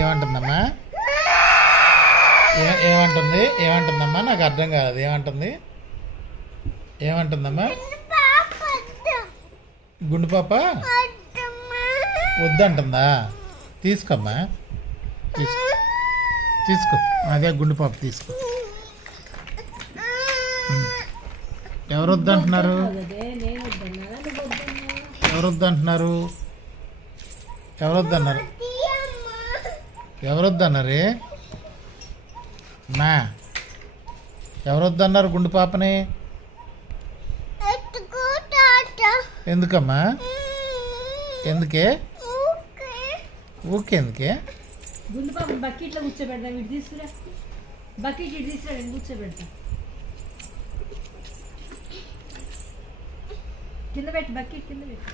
ఏమంటుందమ్మా? ఏమంటుందమ్మా? నాకు అర్థం కాదు. ఏమంటుందమ్మా? గుండు పాప వద్దంటుందా? తీసుకోమ్మా, తీసుకో. అదే గుండు పాప తీసుకో. ఎవరు వద్దంటున్నారు? ఎవరు వద్దన్నారు? మా ఎవరు వద్దన్నారు గుండు పాపని? ఎందుకమ్మా? ఎందుకే? ఊకే ఎందుకే? గుండు పాప బకెట్లో కూర్చోబెడతా. వీడు తీసుకురా, బకెట్ ఇటు తీసుకురా, నేను కూర్చోబెడతా. కింద పెట్టి, బకెట్ కింద పెట్టి.